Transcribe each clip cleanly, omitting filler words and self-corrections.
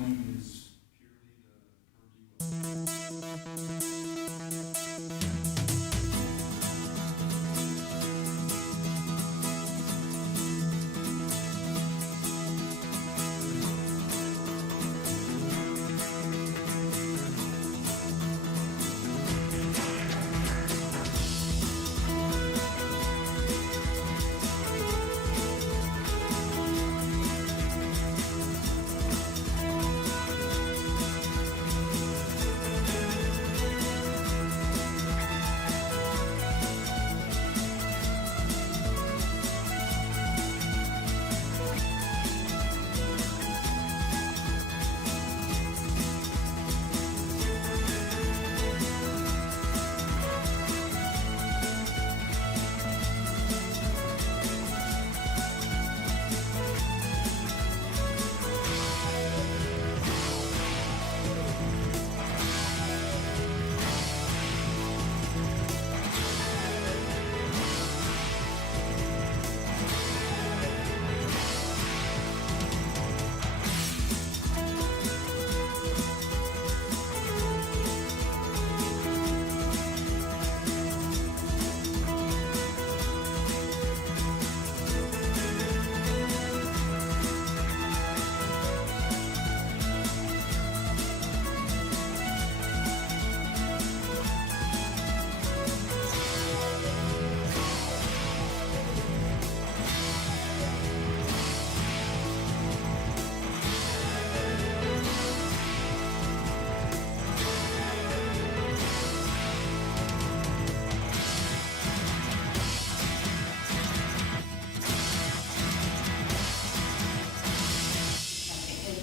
zoning is purely the purview of.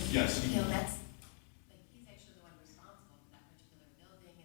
Yes. You know, that's, like, he's actually the one responsible for that particular building.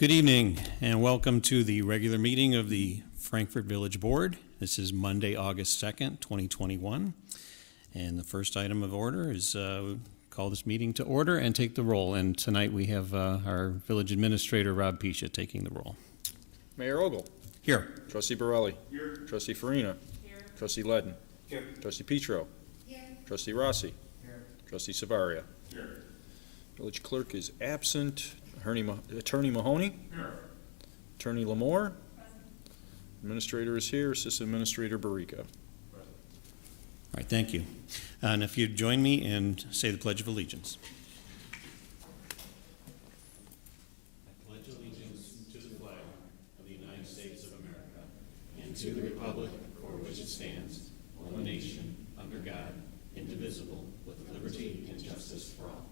Good evening and welcome to the regular meeting of the Frankfort Village Board. This is Monday, August 2nd, 2021. And the first item of order is call this meeting to order and take the roll. And tonight we have our village administrator, Rob Pisha, taking the roll. Mayor Ogle. Here. Trustee Borelli. Here. Trustee Farina. Here. Trustee Ledden. Here. Trustee Petro. Here. Trustee Rossi. Here. Trustee Savaria. Here. Village clerk is absent. Attorney Mahoney. Here. Attorney Lamore. Administrator is here. Assistant Administrator Barica. All right, thank you. And if you'd join me and say the Pledge of Allegiance. I pledge allegiance to the flag of the United States of America and to the republic for which it stands, one nation, under God, indivisible, with liberty and justice for all.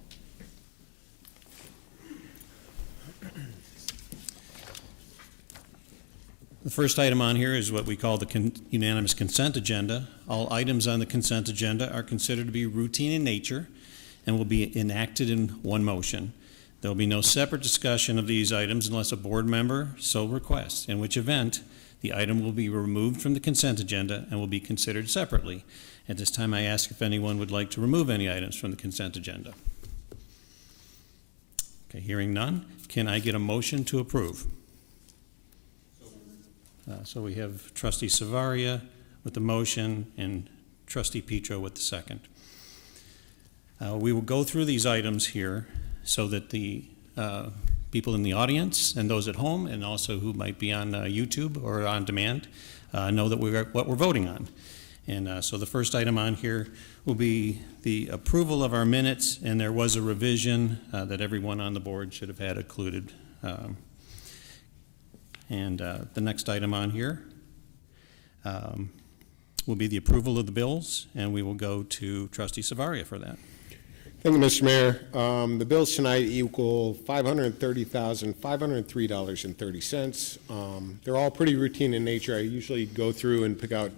The first item on here is what we call the unanimous consent agenda. All items on the consent agenda are considered to be routine in nature and will be enacted in one motion. There will be no separate discussion of these items unless a board member so requests, in which event the item will be removed from the consent agenda and will be considered separately. At this time, I ask if anyone would like to remove any items from the consent agenda. Okay, hearing none, can I get a motion to approve? So we have Trustee Savaria with the motion and Trustee Petro with the second. We will go through these items here so that the people in the audience and those at home and also who might be on YouTube or on demand know that what we're voting on. And so the first item on here will be the approval of our minutes, and there was a revision that everyone on the board should have had included. And the next item on here will be the approval of the bills, and we will go to Trustee Savaria for that. Thank you, Mr. Mayor. The bills tonight equal $530,503.30. They're all pretty routine in nature. I usually go through and pick out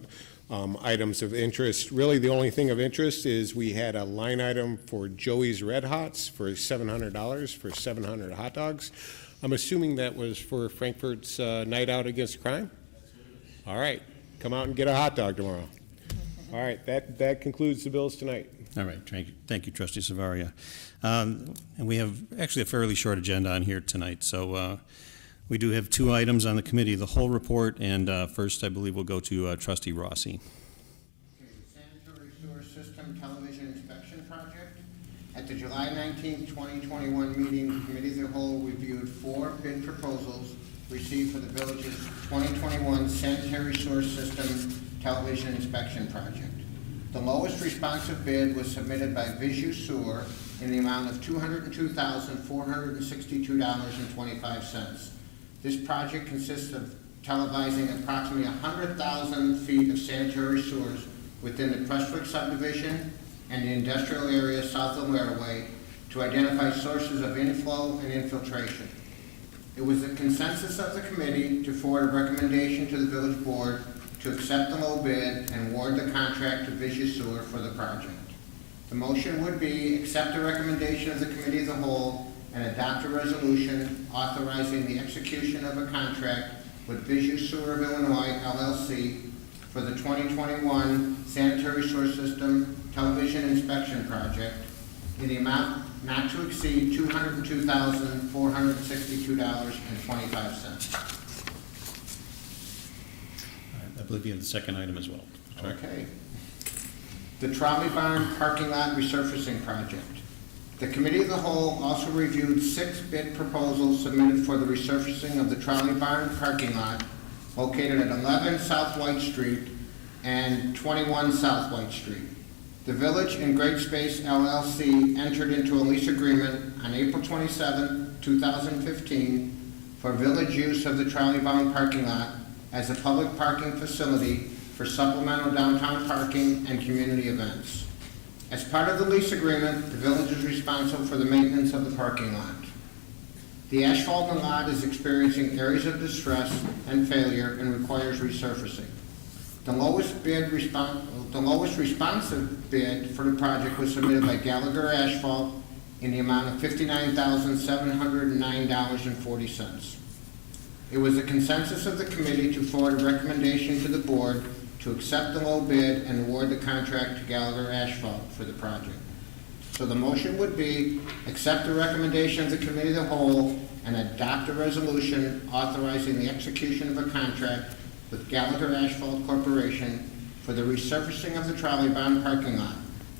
items of interest. Really, the only thing of interest is we had a line item for Joey's Red Hots for $700 for 700 hot dogs. I'm assuming that was for Frankfort's night out against crime? All right, come out and get a hot dog tomorrow. All right, that concludes the bills tonight. All right, thank you, Trustee Savaria. And we have actually a fairly short agenda on here tonight, so we do have two items on the committee, the whole report, and first I believe we'll go to Trustee Rossi. Sanitary Sewer System Television Inspection Project. At the July 19, 2021 meeting, the Committee of the Whole reviewed 4 bid proposals received for the village's 2021 Sanitary Sewer System Television Inspection Project. The lowest responsive bid was submitted by Visu Sewer in the amount of $202,462.25. This project consists of televising approximately 100,000 feet of sanitary sewers within the Prestwick subdivision and the industrial area south of Laraway to identify sources of inflow and infiltration. It was the consensus of the committee to forward a recommendation to the village board to accept the low bid and award the contract to Visu Sewer for the project. The motion would be accept the recommendation of the Committee of the Whole and adopt a resolution authorizing the execution of a contract with Visu Sewer of Illinois, LLC, for the 2021 Sanitary Sewer System Television Inspection Project in the amount not to exceed $202,462.25. I believe you have the second item as well. Okay. The Trolley Barn Parking Lot Resurfacing Project. The Committee of the Whole also reviewed 6 bid proposals submitted for the resurfacing of the Trolley Barn parking lot located at 11 South White Street and 21 South White Street. The Village and Great Space LLC entered into a lease agreement on April 27, 2015 for village use of the Trolley Barn parking lot as a public parking facility for supplemental downtown parking and community events. As part of the lease agreement, the village is responsible for the maintenance of the parking lot. The asphalt in the lot is experiencing areas of distress and failure and requires resurfacing. The lowest responsive bid for the project was submitted by Gallagher Asphalt in the amount of $59,709.40. It was the consensus of the committee to forward a recommendation to the board to accept the low bid and award the contract to Gallagher Asphalt for the project. So the motion would be, accept the recommendation of the committee of the whole and adopt a resolution authorizing the execution of a contract with Gallagher Asphalt Corporation for the resurfacing of the trolley barn parking lot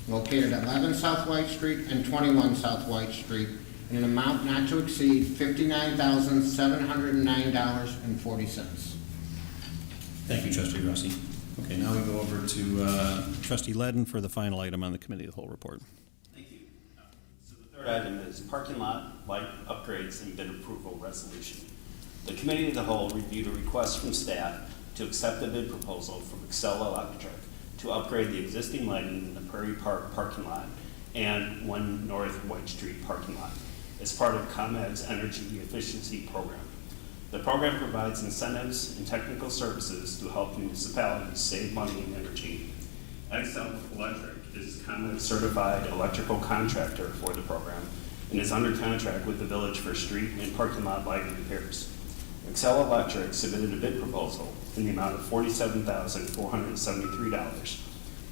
located at 11 South White Street and 21 South White Street in an amount not to exceed $59,709.40. Thank you, Trustee Rossi. Okay, now we go over to Trustee Ledden for the final item on the Committee of the Whole report. Thank you. So the third item is parking lot light upgrades and bid approval resolution. The Committee of the Whole reviewed a request from staff to accept the bid proposal from Excel Electric to upgrade the existing lighting in the Prairie Park parking lot and 1 North White Street parking lot as part of ComEd's energy efficiency program. The program provides incentives and technical services to help municipalities save money and energy. Excel Electric is ComEd's certified electrical contractor for the program and is under contract with the village for street and parking lot lighting repairs. Excel Electric submitted a bid proposal in the amount of $47,473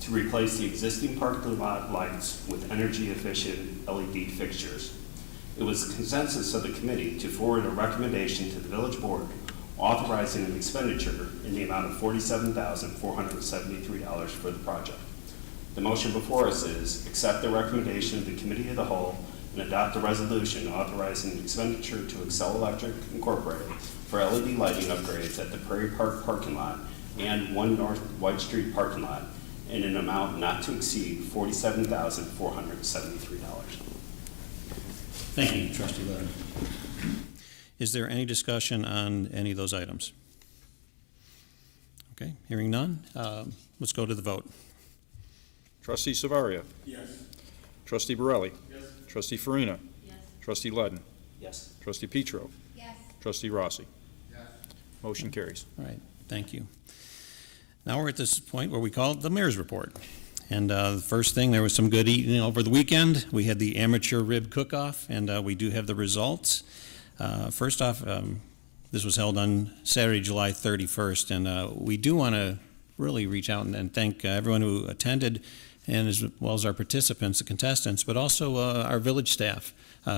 to replace the existing parking lot lights with energy-efficient LED fixtures. It was the consensus of the committee to forward a recommendation to the village board authorizing an expenditure in the amount of $47,473 for the project. The motion before us is accept the recommendation of the Committee of the Whole and adopt a resolution authorizing an expenditure to Excel Electric Incorporated for LED lighting upgrades at the Prairie Park parking lot and 1 North White Street parking lot in an amount not to exceed $47,473. Thank you, Trustee Ledden. Is there any discussion on any of those items? Okay, hearing none, let's go to the vote. Trustee Savaria? Yes. Trustee Borelli? Yes. Trustee Farina? Yes. Trustee Ledden? Yes. Trustee Petro? Yes. Trustee Rossi? Yes. Motion carries. All right, thank you. Now we're at this point where we call it the mayor's report. And the first thing, there was some good eating over the weekend. We had the amateur rib cook-off, and we do have the results. First off, this was held on Saturday, July 31st, and we do want to really reach out and thank everyone who attended, and as well as our participants, the contestants, but also our village staff,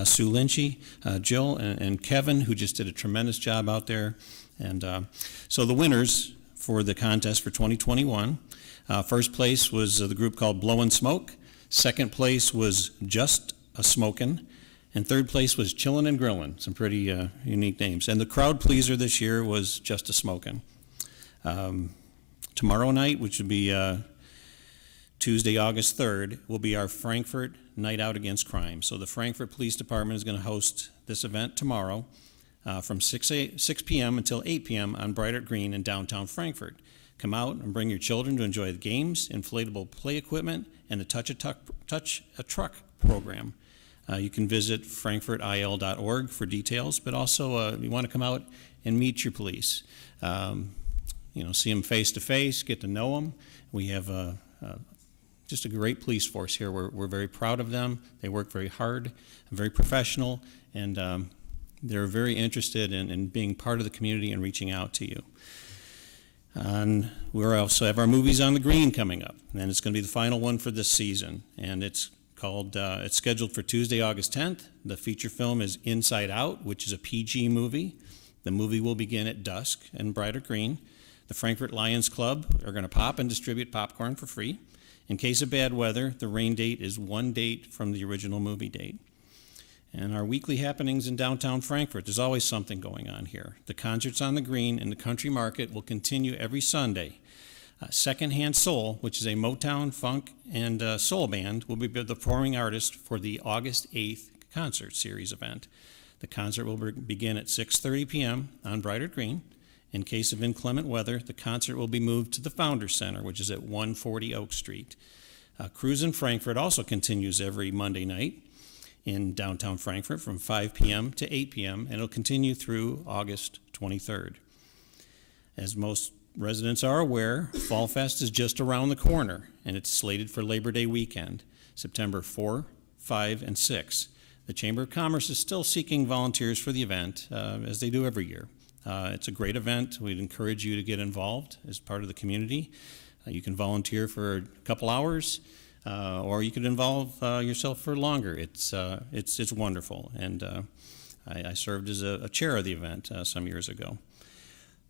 Sue Lynchy, Jill, and Kevin, who just did a tremendous job out there. And so the winners for the contest for 2021, first place was the group called Blowin' Smoke. Second place was Just a Smokin'. And third place was Chillin' and Grillin'. Some pretty unique names. And the crowd pleaser this year was Just a Smokin'. Tomorrow night, which would be Tuesday, August 3rd, will be our Frankfort Night Out Against Crime. So the Frankfort Police Department is going to host this event tomorrow from 6 p.m. until 8 p.m. on Brighart Green in downtown Frankfort. Come out and bring your children to enjoy the games, inflatable play equipment, and the Touch a Truck program. You can visit frankfortil.org for details, but also you want to come out and meet your police. See them face to face, get to know them. We have just a great police force here. We're very proud of them. They work very hard, very professional, and they're very interested in being part of the community and reaching out to you. And we also have our Movies on the Green coming up, and it's going to be the final one for this season, and it's scheduled for Tuesday, August 10th. The feature film is Inside Out, which is a PG movie. The movie will begin at dusk in Brighart Green. The Frankfort Lions Club are going to pop and distribute popcorn for free. In case of bad weather, the rain date is one date from the original movie date. And our weekly happenings in downtown Frankfort, there's always something going on here. The concerts on the Green and the Country Market will continue every Sunday. Secondhand Soul, which is a Motown, funk, and soul band, will be the performing artist for the August 8th concert series event. The concert will begin at 6:30 p.m. on Brighart Green. In case of inclement weather, the concert will be moved to the Founders Center, which is at 140 Oak Street. Cruise in Frankfort also continues every Monday night in downtown Frankfort from 5 p.m. to 8 p.m., and it'll continue through August 23rd. As most residents are aware, Fall Fest is just around the corner, and it's slated for Labor Day weekend, September 4, 5, and 6. The Chamber of Commerce is still seeking volunteers for the event, as they do every year. It's a great event. We'd encourage you to get involved as part of the community. You can volunteer for a couple hours, or you could involve yourself for longer. It's wonderful, and I served as a chair of the event some years ago.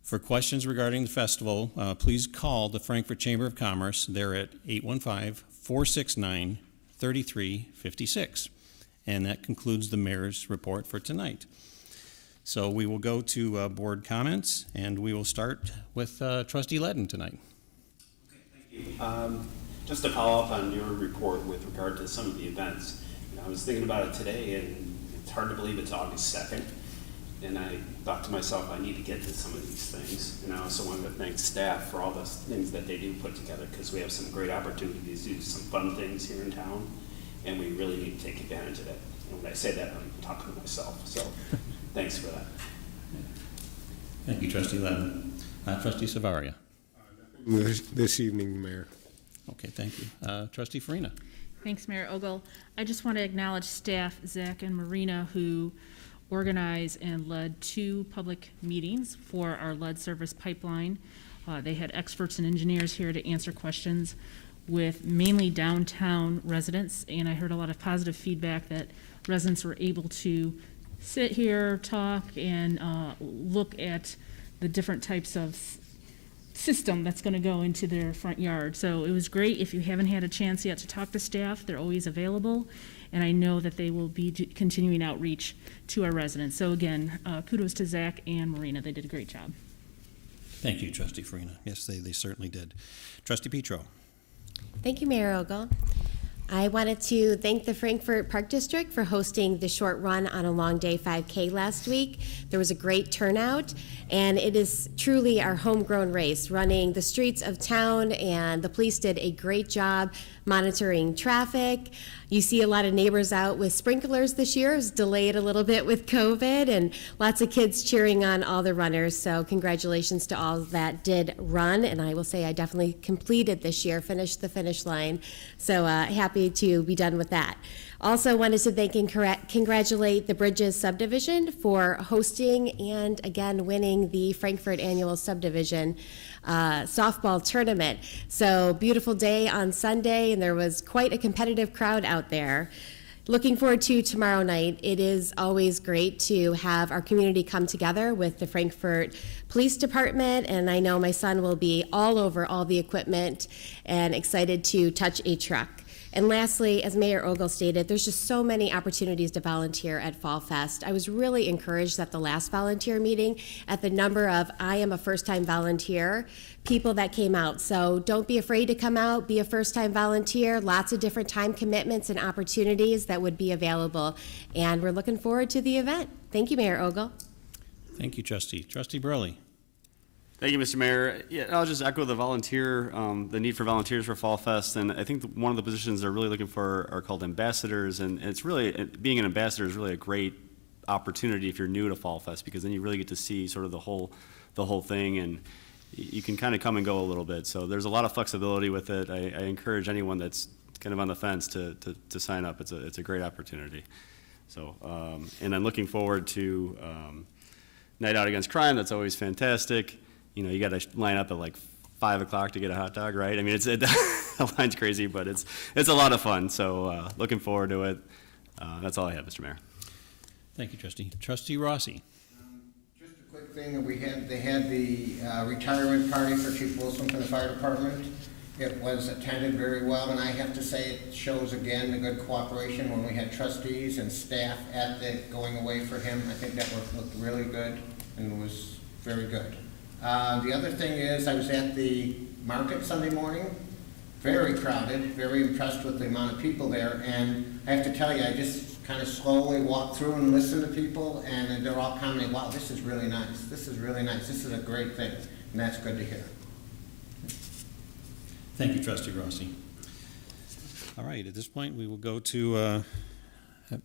For questions regarding the festival, please call the Frankfort Chamber of Commerce. They're at 815-469-3356. And that concludes the mayor's report for tonight. So we will go to board comments, and we will start with Trustee Ledden tonight. Just to follow up on your report with regard to some of the events, I was thinking about it today, and it's hard to believe it's August 2nd. And I thought to myself, I need to get to some of these things. And I also wanted to thank staff for all the things that they do put together, because we have some great opportunities to do some fun things here in town, and we really need to take advantage of it. And when I say that, I'm talking to myself. So thanks for that. Thank you, Trustee Ledden. Trustee Savaria. This evening, Mayor. Okay, thank you. Trustee Farina. Thanks, Mayor Ogle. I just want to acknowledge staff, Zach and Marina, who organized and led 2 public meetings for our lead service pipeline. They had experts and engineers here to answer questions with mainly downtown residents, and I heard a lot of positive feedback that residents were able to sit here, talk, and look at the different types of system that's going to go into their front yard. So it was great. If you haven't had a chance yet to talk to staff, they're always available, and I know that they will be continuing outreach to our residents. So again, kudos to Zach and Marina. They did a great job. Thank you, Trustee Farina. Yes, they certainly did. Trustee Petro. Thank you, Mayor Ogle. I wanted to thank the Frankfort Park District for hosting the short run on a long day 5K last week. There was a great turnout, and it is truly our homegrown race, running the streets of town, and the police did a great job monitoring traffic. You see a lot of neighbors out with sprinklers this year. It was delayed a little bit with COVID, and lots of kids cheering on all the runners. So congratulations to all that did run, and I will say I definitely completed this year, finished the finish line. So happy to be done with that. Also wanted to thank and congratulate the Bridges subdivision for hosting and again winning the Frankfort Annual Subdivision softball tournament. So beautiful day on Sunday, and there was quite a competitive crowd out there. Looking forward to tomorrow night. It is always great to have our community come together with the Frankfort Police Department, and I know my son will be all over all the equipment and excited to touch a truck. And lastly, as Mayor Ogle stated, there's just so many opportunities to volunteer at Fall Fest. I was really encouraged at the last volunteer meeting at the number of I am a first-time volunteer people that came out. So don't be afraid to come out, be a first-time volunteer. Lots of different time commitments and opportunities that would be available. And we're looking forward to the event. Thank you, Mayor Ogle. Thank you, Trustee. Trustee Burley. Thank you, Mr. Mayor. Yeah, I'll just echo the need for volunteers for Fall Fest, and I think one of the positions they're really looking for are called ambassadors, and it's really, being an ambassador is really a great opportunity if you're new to Fall Fest, because then you really get to see sort of the whole thing, and you can kind of come and go a little bit. So there's a lot of flexibility with it. I encourage anyone that's kind of on the fence to sign up. It's a great opportunity. So, and I'm looking forward to Night Out Against Crime. That's always fantastic. You know, you got to line up at like 5 o'clock to get a hot dog, right? I mean, the line's crazy, but it's a lot of fun. So looking forward to it. That's all I have, Mr. Mayor. Thank you, Trustee. Trustee Rossi. Just a quick thing, they had the retirement party for Chief Wilson from the fire department. It was attended very well, and I have to say it shows again the good cooperation when we had trustees and staff at the going away for him. I think that looked really good and was very good. The other thing is, I was at the market Sunday morning, very crowded, very impressed with the amount of people there, and I have to tell you, I just kind of slowly walked through and listened to people, and they're all commenting, wow, this is really nice, this is really nice, this is a great thing, and that's good to hear. Thank you, Trustee Rossi. All right, at this point, we will go to,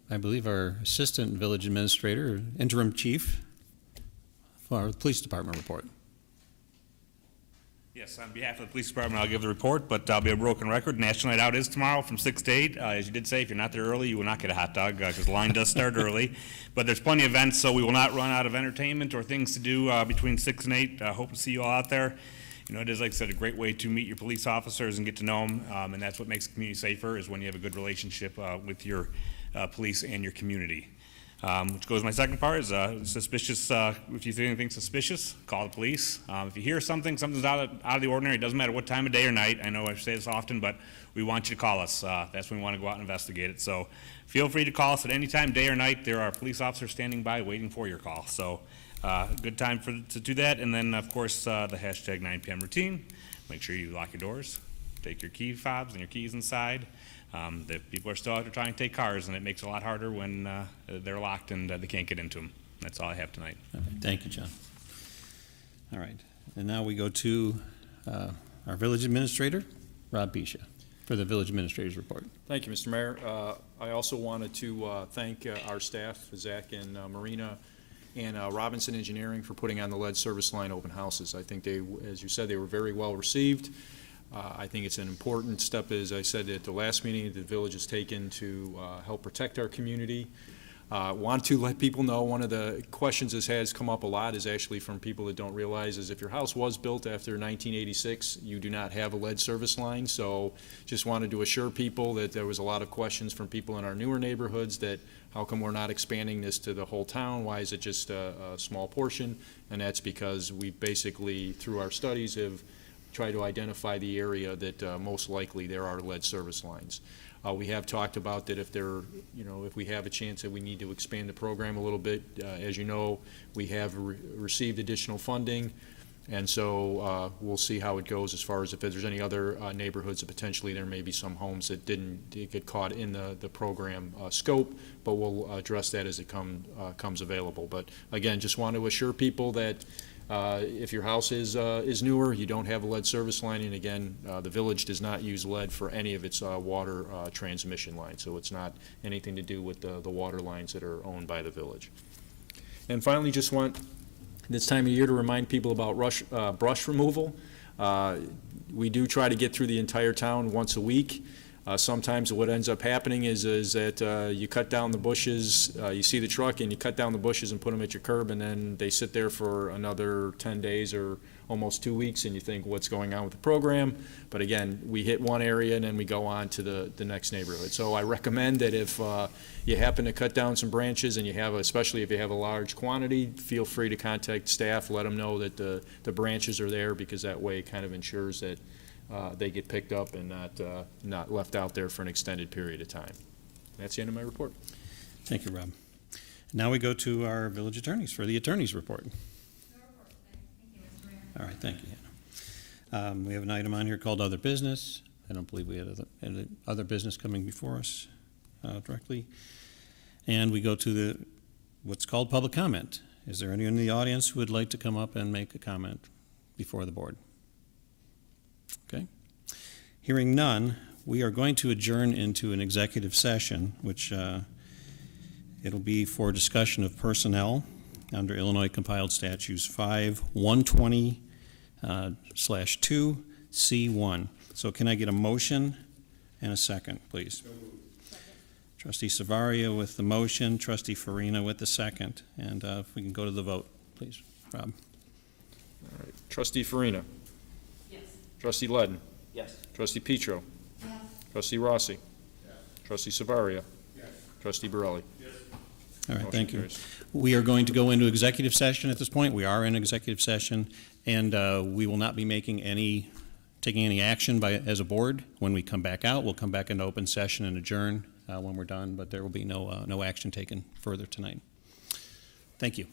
I believe, our Assistant Village Administrator, Interim Chief, for our Police Department report. Yes, on behalf of the police department, I'll give the report, but I'll be a broken record. National Night Out is tomorrow from 6 to 8. As you did say, if you're not there early, you will not get a hot dog because the line does start early. But there's plenty of events, so we will not run out of entertainment or things to do between 6 and 8. Hope to see you all out there. You know, it is, like I said, a great way to meet your police officers and get to know them, and that's what makes the community safer, is when you have a good relationship with your police and your community. Which goes to my second part, is suspicious. If you see anything suspicious, call the police. If you hear something's out of the ordinary, it doesn't matter what time of day or night. I know I say this often, but we want you to call us. That's when we want to go out and investigate it. So feel free to call us at any time, day or night. There are police officers standing by waiting for your call. So good time to do that. And then, of course, the hashtag 9 p.m. routine. Make sure you lock your doors, take your key fobs and your keys inside. The people are still out there trying to take cars, and it makes it a lot harder when they're locked and they can't get into them. That's all I have tonight. Okay, thank you, John. All right, and now we go to our village administrator, Rob Bisha, for the village administrator's report. Thank you, Mr. Mayor. I also wanted to thank our staff, Zach and Marina, and Robinson Engineering for putting on the lead service line open houses. I think they, as you said, they were very well received. I think it's an important step, as I said at the last meeting, that the village has taken to help protect our community. Want to let people know, one of the questions that has come up a lot is actually from people that don't realize is if your house was built after 1986, you do not have a lead service line. So just wanted to assure people that there was a lot of questions from people in our newer neighborhoods that how come we're not expanding this to the whole town? Why is it just a small portion? And that's because we basically, through our studies, have try to identify the area that most likely there are lead service lines. We have talked about that if there, if we have a chance that we need to expand the program a little bit. As you know, we have received additional funding, and so we'll see how it goes as far as if there's any other neighborhoods that potentially there may be some homes that didn't get caught in the program scope, but we'll address that as it comes available. But again, just want to assure people that if your house is newer, you don't have a lead service line, and again, the village does not use lead for any of its water transmission lines, so it's not anything to do with the water lines that are owned by the village. And finally, just want this time of year to remind people about brush removal. We do try to get through the entire town once a week. Sometimes what ends up happening is that you cut down the bushes, you see the truck and you cut down the bushes and put them at your curb, and then they sit there for another 10 days or almost 2 weeks, and you think, what's going on with the program? But again, we hit one area and then we go on to the next neighborhood. So I recommend that if you happen to cut down some branches and you have, especially if you have a large quantity, feel free to contact staff, let them know that the branches are there, because that way it kind of ensures that they get picked up and not left out there for an extended period of time. That's the end of my report. Thank you, Rob. Now we go to our village attorneys for the attorney's report. All right, thank you, Hannah. We have an item on here called other business. I don't believe we had other business coming before us directly. And we go to what's called public comment. Is there anyone in the audience who would like to come up and make a comment before the board? Okay. Hearing none, we are going to adjourn into an executive session, which it'll be for discussion of personnel under Illinois compiled statutes 5-120/2C1. So can I get a motion and a second, please? Trustee Savaria with the motion, Trustee Farina with the second, and if we can go to the vote, please, Rob. All right. Trustee Farina. Yes. Trustee Ledden. Yes. Trustee Petro. Yes. Trustee Rossi. Yes. Trustee Savaria. Yes. Trustee Borelli. Yes. All right, Motion thank you. carries. We are going to go into executive session at this point. We are in executive session, and we will not be taking any action as a board. When we come back out, we'll come back into open session and adjourn when we're done, but there will be no action taken further tonight. Thank you.